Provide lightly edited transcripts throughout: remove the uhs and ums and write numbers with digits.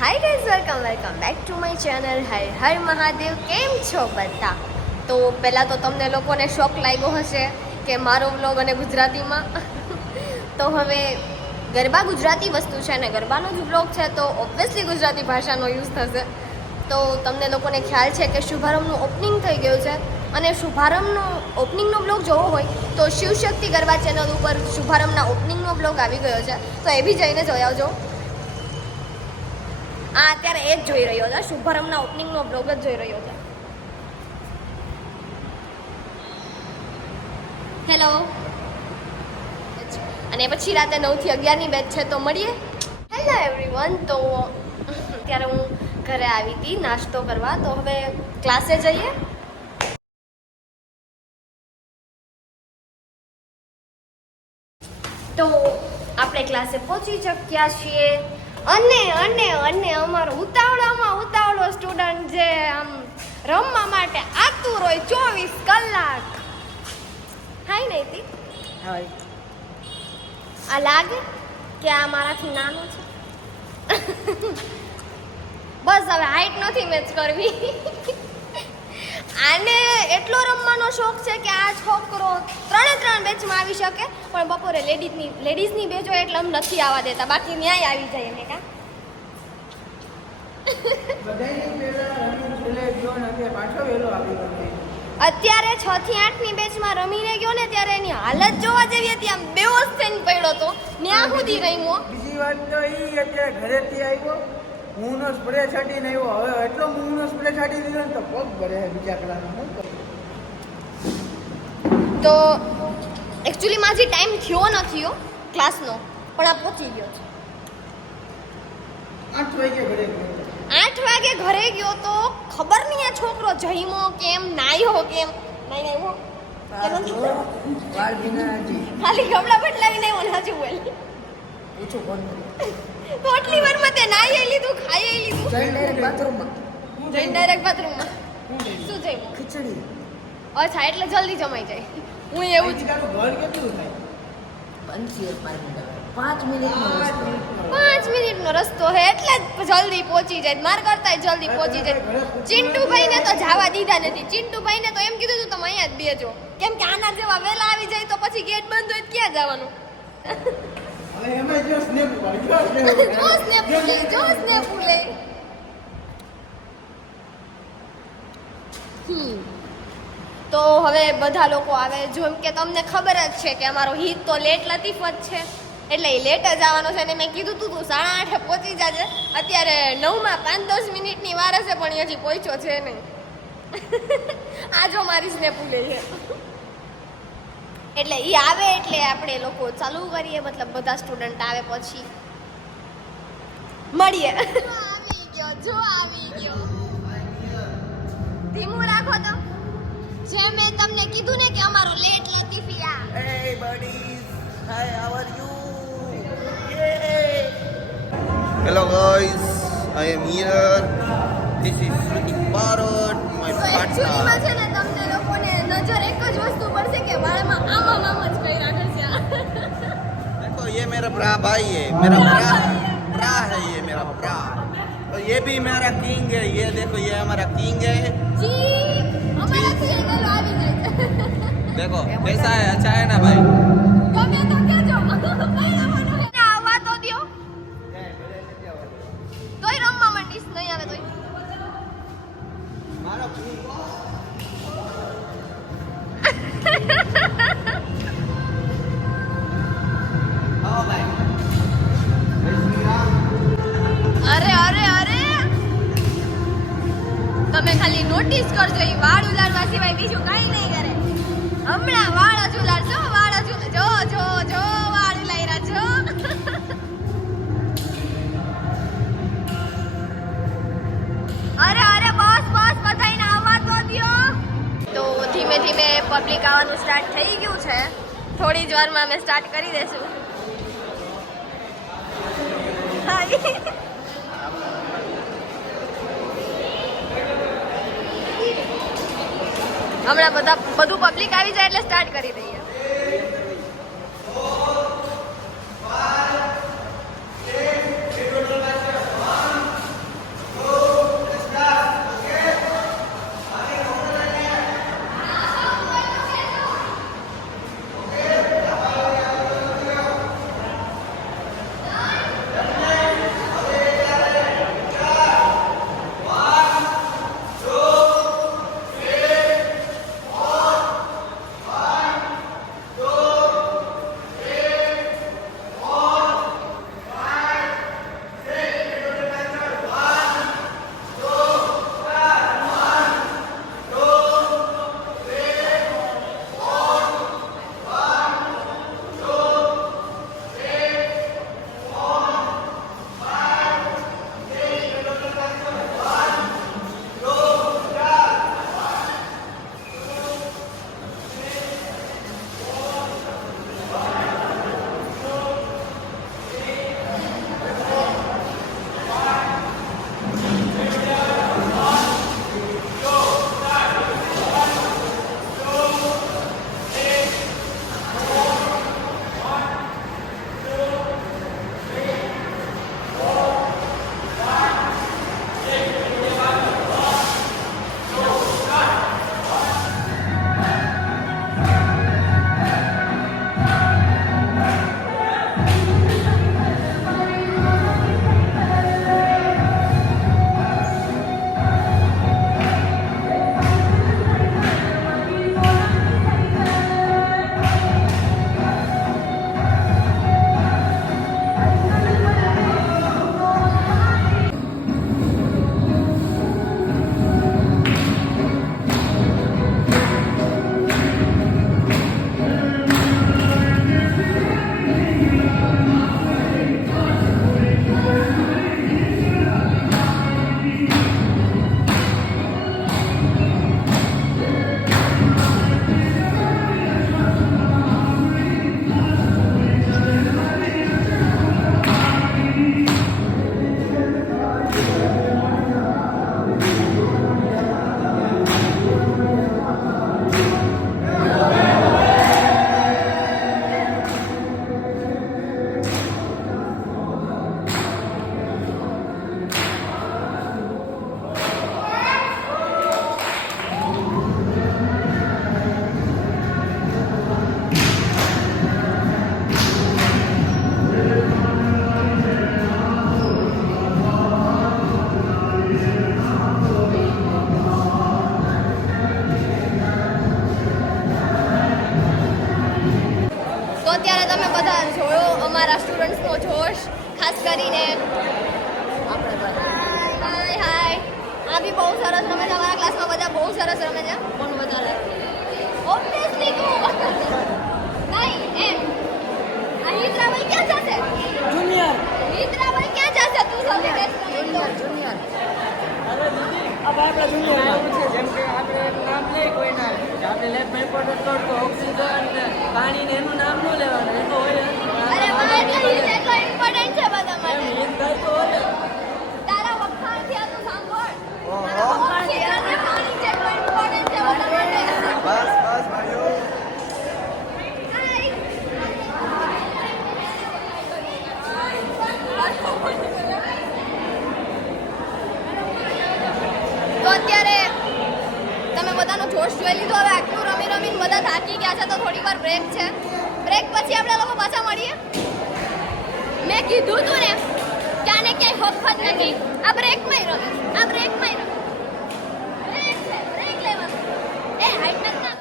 Hi guys, welcome back to my channel. Har Har Mahadev. કેમ છો બધા? તો પહેલાં તો તમને લોકોને શોક લાગ્યો હશે કે મારો વ્લોગ અને ગુજરાતીમાં તો હવે ગરબા ગુજરાતી વસ્તુ છે ને ગરબાનો જ વ્લોગ છે તો ઓબ્વિયસલી ગુજરાતી ભાષાનો યુઝ થશે. તો તમને લોકોને ખ્યાલ છે કે શુભારંભનું ઓપનિંગ થઈ ગયું છે અને શુભારંભનો ઓપનિંગનો વ્લોગ જોવો હોય તો શિવશક્તિ ગરબા ચેનલ ઉપર શુભારંભના ઓપનિંગનો વ્લોગ આવી ગયો છે, તો એ બી જઈને જોઈ આવજો. અત્યારે એ જ જોઈ રહ્યો છે, શુભારંભના ઓપનિંગનો બ્લોગ જ જોઈ રહ્યો છે. હેલો. અને પછી રાતે 9 થી 11 ની બેચ છે તો મળીએ. Hello everyone. તો અત્યારે હું ઘરે આવી હતી નાસ્તો કરવા, તો હવે ક્લાસે જઈએ. તો આપણે ક્લાસે પહોંચી ચૂક્યા છીએ અને અમારો ઉતાવળો સ્ટુડન્ટ જે આમ રમવા માટે આતુર હોય 24 કલાક. હાય નૈતિક. હાય. આ લાગે કે આ મારાથી નાનો છે. બસ હવે હાઈટ નથી મેચ કરવી. આને એટલો રમવાનો શોખ છે કે આ છોકરો 3 બેચમાં આવી શકે, પણ બપોરે લેડીઝની બેચ હોય એટલે અમ નથી આવવા દેતા, બાકી ન્યાય આવી જાય એને. કા અત્યારે 6 થી 8 ની બેચમાં રમીને ગયો ને ત્યારે એની હાલત જોવા જેવી હતી, આમ બેહોશ થઈને પડ્યો તો. ન્યા સુધી રમ્યો. બીજી વાત તો ઈ અત્યારે ઘરેથી આવ્યો, મૂંગનો સ્પ્રે છાંટીને આવ્યો. હવે એટલો મૂંગનો સ્પ્રે છાંટી દીધો ને તો પગ ભરે બીજા કલાકનો. તો એકચ્યુઅલી માં હજી ટાઈમ થયો નથી ક્લાસનો, પણ આ પહોંચી ગયો છે. 8 વાગે ઘરે ગયો. 8 વાગે ઘરે ગયો તો ખબર નહીં આ છોકરો જઈમો કેમ, નાયો કેમ. નાઈ ખાલી કપડા બદલાવીને આવ્યો ને હજુ બોલ. પૂછું કોણ તો આટલી વારમાં તે નાઈ લીધું, ખાઈ લીધું, ડાયરેક્ટ બાથરૂમમાં. જઈને ડાયરેક્ટ બાથરૂમમાં. શું જઈમો? ખીચડી. અચ્છા, એટલે જલ્દી જમાઈ જાય. હું એવું જ. ઘર કેટલું થાય? 5 મિનિટનો રસ્તો છે એટલે જ જલ્દી પહોંચી જાય. માર કરતાંય જલ્દી પહોંચી જાય. ચિંટુભાઈને તો જવા દીધા નથી. ચિંટુભાઈને તો એમ કીધું તું તમે અહીંયા જ બેજો, કેમ કે આના જેવા વહેલા આવી જાય તો પછી ગેટ બંધ હોય તો ક્યાં જવાનું. હવે એમાં જો સ્નેપ લે. તો હવે બધા લોકો આવે. જેમ કે તમને ખબર જ છે કે અમારો હિત તો લેટ લતીફ જ છે, એટલે એ લેટ જ આવવાનો છે. અને મેં કીધું તું 8:30 પહોંચી જાજે. અત્યારે 9માં 5-10 મિનિટની વાર હશે, પણ એ હજી પહોંચ્યો છે નહીં. આ જો મારી સ્નેપ લે છે. એટલે એ આવે એટલે આપણે લોકો ચાલુ કરીએ, મતલબ બધા સ્ટુડન્ટ આવે પછી મળીએ. આવી ગયો. ધીમું રાખો તો. જે મેં તમને કીધું ને કે અમારો late લતીફિયા. Hey buddies, hi, how are you? Hello guys, I am here. This is Ritik Bharat, my એકચ્યુઅલીમાં partner. છે ને તમને લોકોને નજર એક જ વસ્તુ પડશે કે વાળમાં આમ જ કર્યા કરશે. देखो ये मेरा ब्रा भाई है, मेरा ब्रा है ये मेरा ब्रा. तो ये भी मेरा किंग है. ये देखो ये हमारा किंग है. જી અમારાથી એ ગલો આવી જાય. देखो कैसा है, अच्छा है ना भाई? ગમે તો કેજો. આવવા તો દ્યો. તોય રમવા માંડીશ, નહીં આવે તોય. मारो king. आओ भाई. जय श्री राम. અરે તમે ખાલી નોટિસ કરજો, એ વાળ ઉલાડવા સિવાય બીજું કાંઈ નહીં કરે. હમણાં વાળ જ ઉલાડજો, વાળ જ જો વાળ ઉલાડ્યા જો. અરે બસ બધાઈને આવવા તો દ્યો. તો ધીમે ધીમે પબ્લિક આવવાનું સ્ટાર્ટ થઈ ગયું છે. થોડી જ વારમાં અમે સ્ટાર્ટ કરી દેશું. હાય. હમણાં બધું પબ્લિક આવી જાય એટલે સ્ટાર્ટ કરી દઈએ. સરસ રમે છે અમારા ક્લાસમાં બધા બહુ સરસ રમે છે કોણ વધારે ઓબ્વિયસલી તું નહીં એમ આ હિતરાભાઈ ક્યાં જશે જુનિયર હિતરાભાઈ ક્યાં જશે તું સૌથી બેસ્ટ રમે તો જુનિયર અરે દીદી अब આપણે જુનિયર આવું છે જેમ કે આપણે એનું નામ લઈએ કોઈના આપણે લેફ્ટ ઇમ્પોર્ટન્ટ તો ઓક્સિજન ને પાણી ને એનું નામ ન લેવાનું એ તો હોય અરે મારે તો હિત એટલો ઇમ્પોર્ટન્ટ છે બધા માટે હિત ભાઈ તો હોય તારા વખાણ થયા તો સાંભળ ઓહો. ઓક્સિજન ને પાણી જેટલો ઇમ્પોર્ટન્ટ છે બધા માટે बस बस भाइयों તો અત્યારે તમે બધાનો જોશ જોઈ લીધો હવે આટલું રમી રમીને બધા થાકી ગયા છે તો થોડી વાર બ્રેક છે બ્રેક પછી આપણે લોકો પાછા મળીએ મેં કીધું તું ને કે આને ક્યાંય હફત નથી આ બ્રેકમાં રમે આ બ્રેકમાં રમે બ્રેક છે બ્રેક લેવાનું એ હાઈટ નથી ના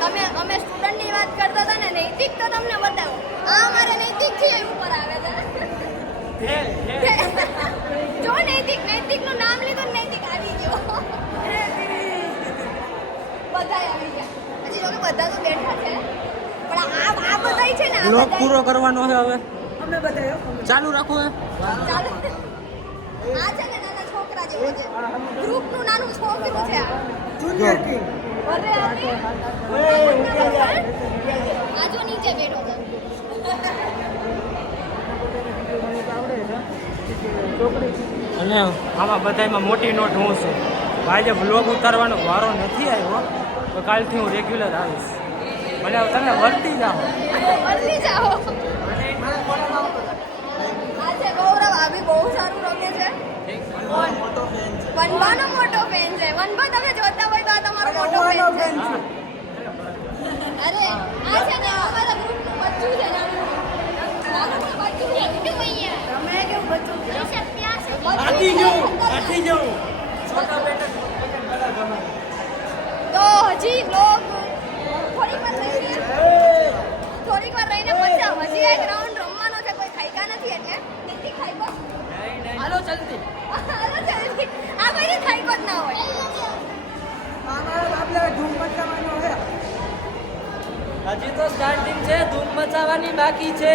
તમે અમે સ્ટુડન્ટની વાત કરતા હતા ને નૈતિક તો તમને બતાવો આ અમારે નૈતિક છે ઉપર આવે છે જો નૈતિકનું નામ લીધું ને નૈતિક આવી ગયો બધાય આવી ગયા હજી જોકે બધા તો બેઠા છે પણ આ બધાય છે ને આ બ્લોગ બધાય પૂરો કરવાનો છે હવે અમને બતાવ્યો ચાલુ રાખો હે ચાલો આ છે ને નાના છોકરા જેવો છે ગ્રુપનું નાનું છોકરું છે આ જુનિયર ટીમ અરે આજો નીચે બેઠો છે અને આમાં બધામાં મોટી નોટ હું છું આજે વ્લોગ ઉતારવાનો વારો નથી આવ્યો તો કાલથી હું રેગ્યુલર આવીશ મને હવે તમે વર્તી જાઓ બદલી જાઓ આજે ગૌરવ આવી બહુ સારું રમે છે વનભાનો મોટો ફેન છે વનભા તમે જોતા હોય તો આ તમારો મોટો ફેન છે અરે આ છે ને અમારા ગ્રુપનું બચ્ચું છે નાનું બચ્ચું છે કેવું અહીંયા તમે કેવું બચ્ચું છે જાઉં તો હજી લોગ થોડીક વાર રહીને પછી હજી એક રાઉન્ડ રમવાનો છે કોઈ ખાઈકા નથી એટલે નથી ખાઈકો હાલો જલ્દી હાલો જલ્દી આ કોઈ ખાઈકો જ ના હોય આપણે ધૂમ મચાવવાનો છે હજી તો સ્ટાર્ટિંગ છે ધૂમ મચાવવાની બાકી છે